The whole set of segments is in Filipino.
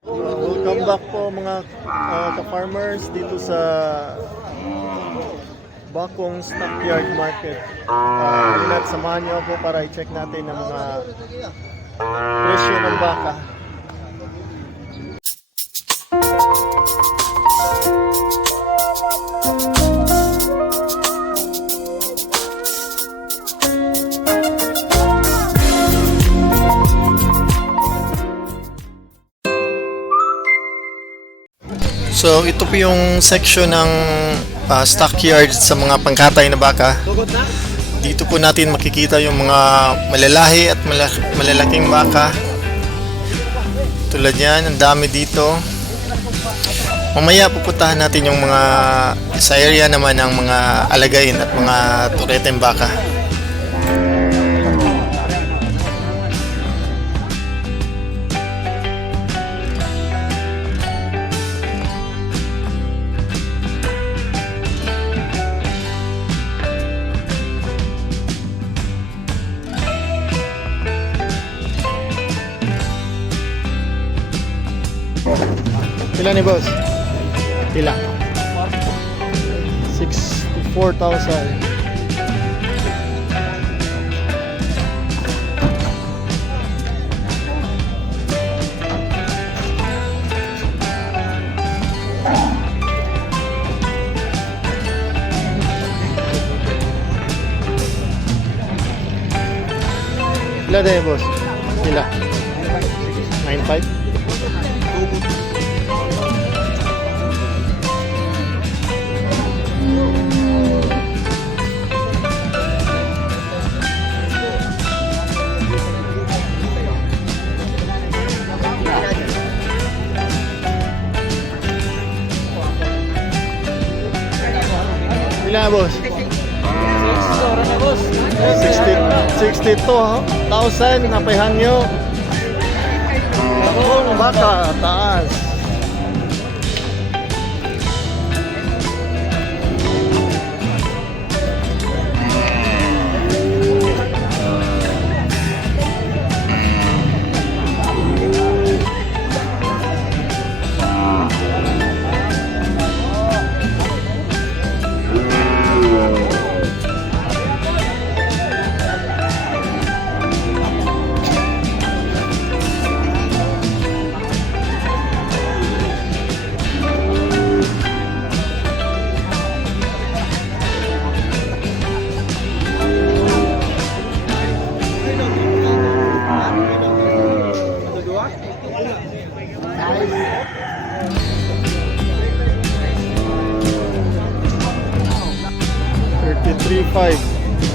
Welcome back po mga ka-farmers dito sa Bakong Stockyard Market. At samahan niyo ako para i-check natin ang mga presyo ng baka. So ito po yung section ng stockyard sa mga pangkatay na baka. Dito po natin makikita yung mga malalahi at malalaking baka. Tulad yan, ang dami dito. Mamaya pupuntahan natin yung mga sa area naman ng mga alagain at mga tureteng baka. Pila ni boss? Pila? 64,000. Pila din boss? Pila? 9.5? Ilan na boss? 62,000 na pahangyo. Ang baka taas.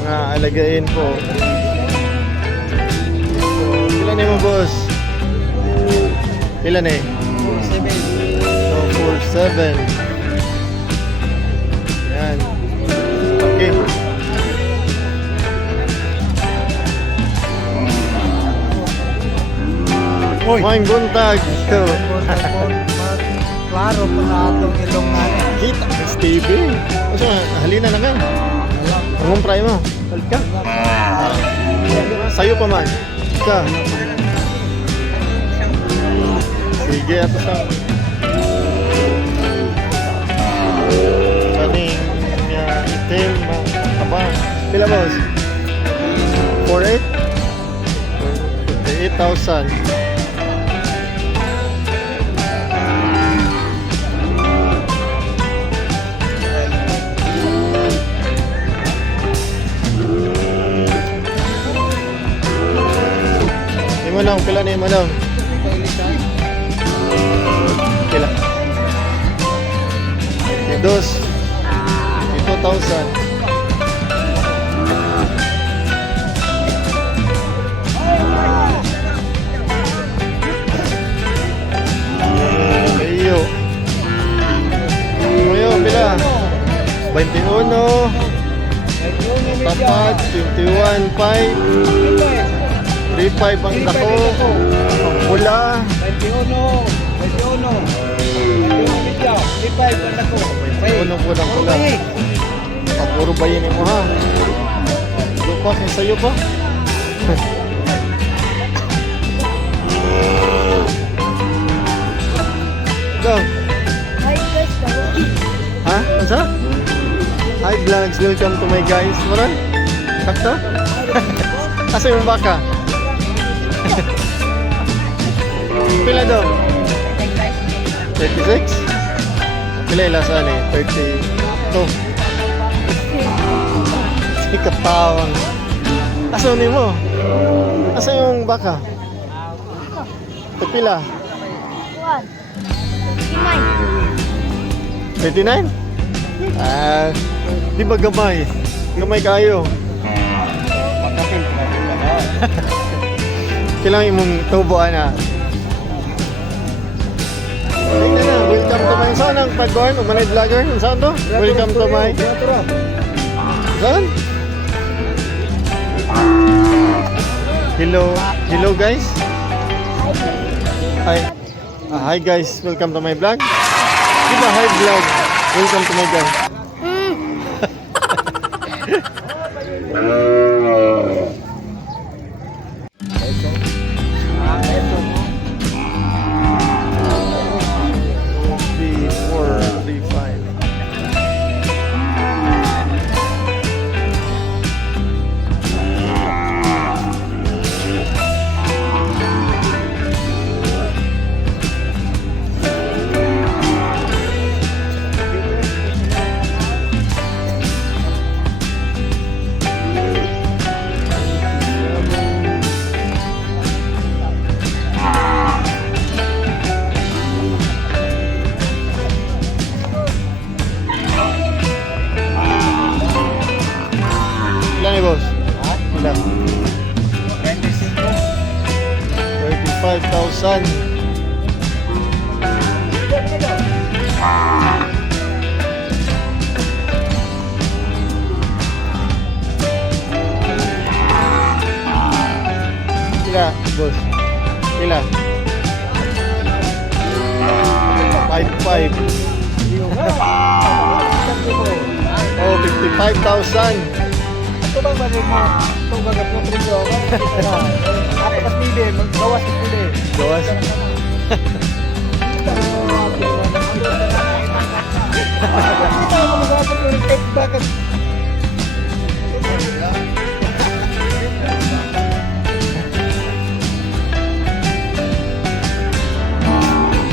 Mga alagain po. So, ilan mo boss? Ilan eh? 47. Yan. Okay. Uy! Maing buntag! Klaro pa na itong ilong nga. Kita! Stevie! Kasi halina na nga. Anong try mo? Halika. Sayo pa man. Ka. Sige, ato sa kaning itim aba. Pila boss? 48? 48,000. Manong, pila na yung manong? Pila? 2,000. Ayo. Ayo, pila? 21. Tapat, 21.5. 3.5 ang dako, ang pula. 21 ang dako. 21 po ng pula. Puro bayin mo ha. Lupas ang sayo pa. Go. Hi guys, Ha? Ano sa? Hi vlogs, welcome to my guys. Maron? Sakto? Asa yung baka? Pila daw? 36? Pila ilasan eh? 32. Si katawang. Asa ni mo? Asa yung baka? Pila? 39? Ah, di ba gamay? Gamay kayo. Kailangan imong tubuan na. Ay na, welcome to my... Saan ang pag-gorn? Umanay vlogger? Saan to? Welcome to my... Saan? Hello. Hello guys. Hi. Hi guys, welcome to my vlog. Diba hi vlog? Welcome to my vlog. Three, four, three, five. Ilan ni boss? Ilan? 35,000. Ila, boss? Ila? 55. Oh, 55,000. Ito bang bali mo? Ito bagap mo presyo ako. Ako pas pili, magbawas sa pili. Gawas. Ito ako magbawas yung take back.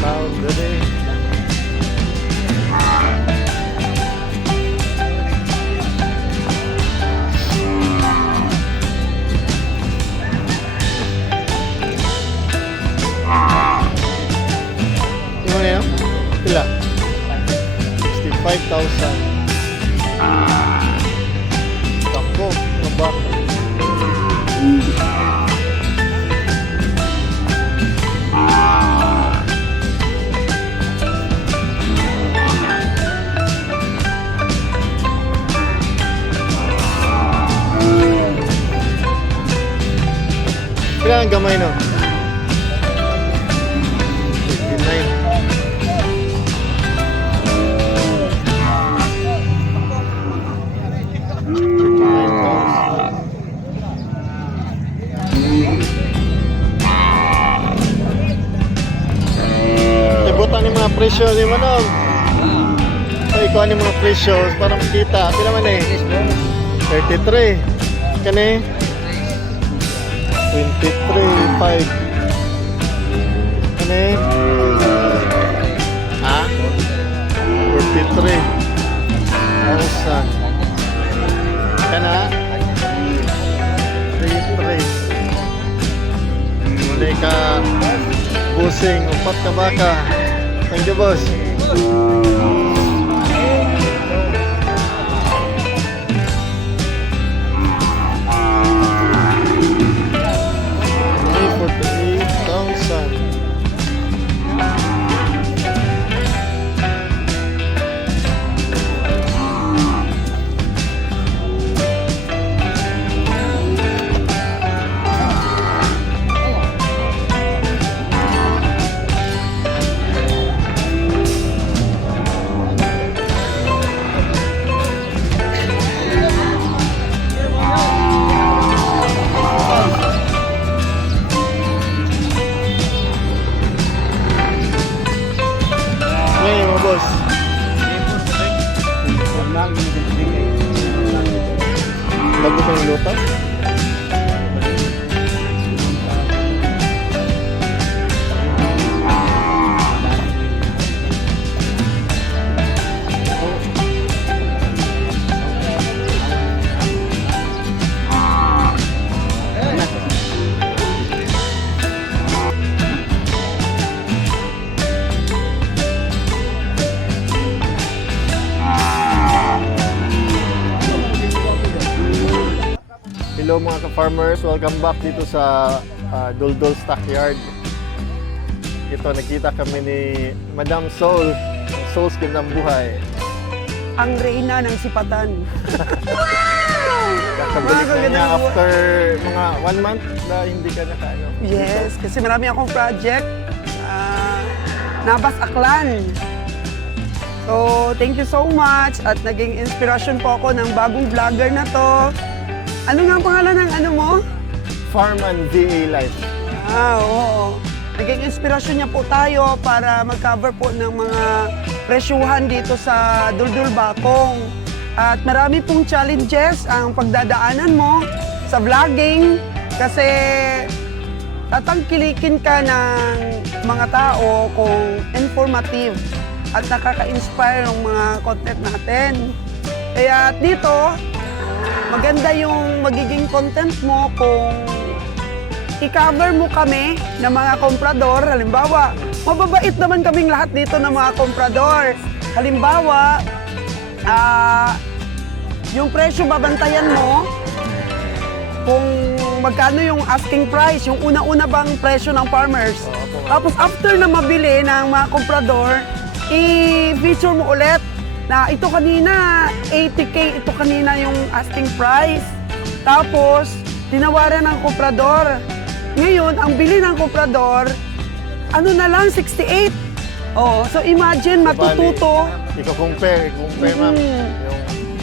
Pound today. Yung ano yun? Pila? 65,000. Tako, naba. Pila ang gamay no? 59. Ibutan yung mga presyo ni Manong. Ay, ikuha yung mga presyo para makita. Pila man eh? 33. Kani? 23.5. Kani? Ha? 43,000. Kana? 33. Mulai ka busing, upat ka baka. Thank you, boss. May 48,000. boss? Bago pa yung luto? Hello mga ka-farmers, welcome back dito sa Duldul Stockyard. Ito, nakita kami ni Madam Sol, ang Sol's Gandang Buhay. Ang reyna ng sipatan. Kakabalik na niya Mga after mga 1 month na hindi ka nakaano. Yes, kasi marami akong project. Nabas Aklan. So, thank you so much at naging inspirasyon po ako ng bagong vlogger na to. Ano nga ang pangalan ng ano mo? Farm and VA Life. Oo. Naging inspirasyon niya po tayo para mag-cover po ng mga presyuhan dito sa Duldul Bakong. At marami pong challenges ang pagdadaanan mo sa vlogging kasi tatangkilikin ka ng mga tao kung informative at nakaka-inspire ng mga content natin. Kaya dito, maganda yung magiging content mo kung i-cover mo kami ng mga komprador. Halimbawa, mababait naman kaming lahat dito ng mga komprador. Halimbawa, yung presyo babantayan mo kung magkano yung asking price, yung una-una bang presyo ng farmers. Tapos after na mabili ng mga komprador, i-feature mo ulit na ito kanina 80K, ito kanina yung asking price. Tapos, tinawaran ng komprador. Ngayon, ang bili ng komprador, ano na lang, 68. Oh, so imagine, matututo. I-compare ma'am, yung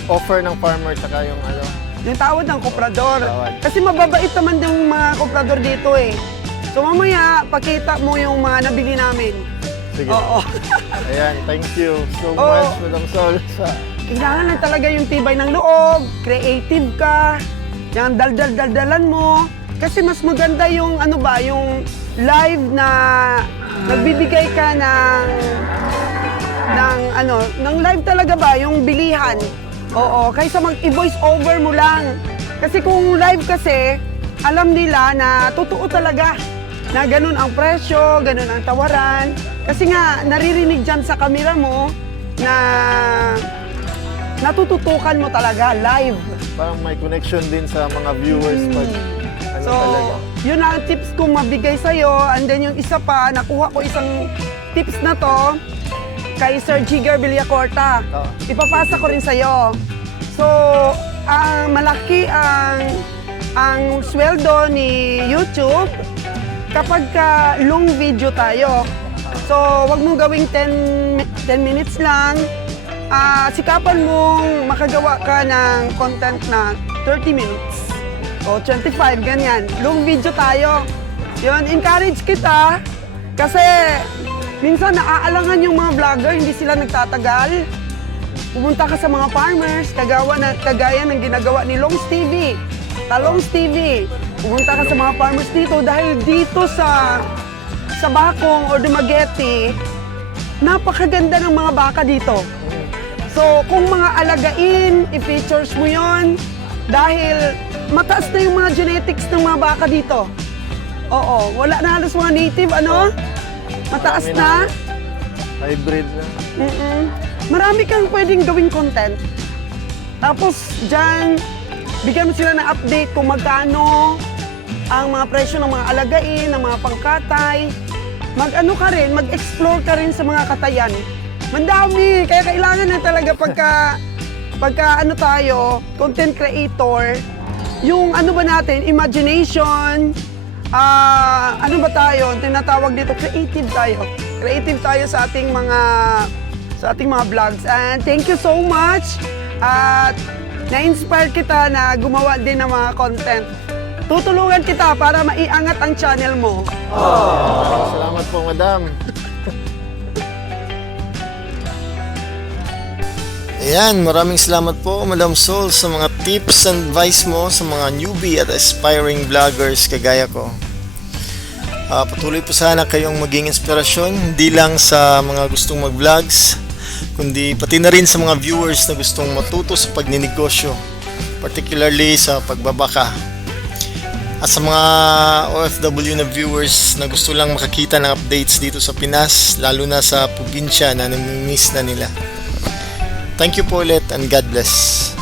offer ng farmer tsaka yung ano. Yung tawad ng komprador. Tawad. Kasi mababait naman yung mga komprador dito eh. So mamaya, pakita mo yung mga nabili namin. Sige. Oo. Ayan, thank you so Oo. much, Madam Sol. Kailangan lang talaga yung tibay ng loob, creative ka, yung daldal-daldalan mo. Kasi mas maganda yung ano ba, yung live na nagbibigay ka ng live talaga ba, yung bilihan. Oo, kaysa mag-voice over mo lang. Kasi kung live kasi, alam nila na totoo talaga na ganun ang presyo, ganun ang tawaran. Kasi nga, naririnig dyan sa camera mo na natututukan mo talaga live. Parang may connection din sa mga viewers pag ano So, talaga. yun ang tips kong mabigay sa'yo. And then yung isa pa, nakuha ko isang tips na to kay Sir Jigger Villacorta. Oo. Ipapasa ko rin sa'yo. So, malaki ang sweldo ni YouTube kapag ka long video tayo. So, wag mong gawing 10 minutes lang. Sikapan mong makagawa ka ng content na 30 minutes. O 25, ganyan. Long video tayo. Yun, encourage kita. Kasi, minsan naaalangan yung mga vlogger, hindi sila nagtatagal. Pumunta ka sa mga farmers, kagaya ng ginagawa ni Longs TV. Talongs TV. Pumunta ka sa mga farmers dito dahil dito sa Bakong or Dumaguete, napakaganda ng mga baka dito. So, kung mga alagain, i-features mo yon dahil mataas na yung mga genetics ng mga baka dito. Oo, wala na halos mga native, ano? Mataas Marami na. Hybrid na. Marami kang pwedeng gawing content. Tapos, dyan, bigyan mo sila ng update kung magkano ang mga presyo ng mga alagain, ng mga pangkatay. Mag-ano ka rin, mag-explore ka rin sa mga katayan. Mandami, kaya kailangan na talaga pagka ano tayo, content creator, yung ano ba natin, imagination, ano ba tayo, tinatawag dito, creative tayo. Creative tayo sa ating mga vlogs. And thank you so much. At na-inspire kita na gumawa din ng mga content. Tutulungan kita para maiangat ang channel mo. Salamat po, Madam. Ayan, maraming salamat po Madam Sol sa mga tips and advice mo sa mga newbie at aspiring vloggers kagaya ko. Patuloy po sana kayong maging inspirasyon, hindi lang sa mga gustong mag-vlogs, kundi pati na rin sa mga viewers na gustong matuto sa pagninegosyo, particularly sa pagbabaka. At sa mga OFW na viewers na gusto lang makakita ng updates dito sa Pinas, lalo na sa probinsya na namimiss na nila. Thank you po ulit and God bless.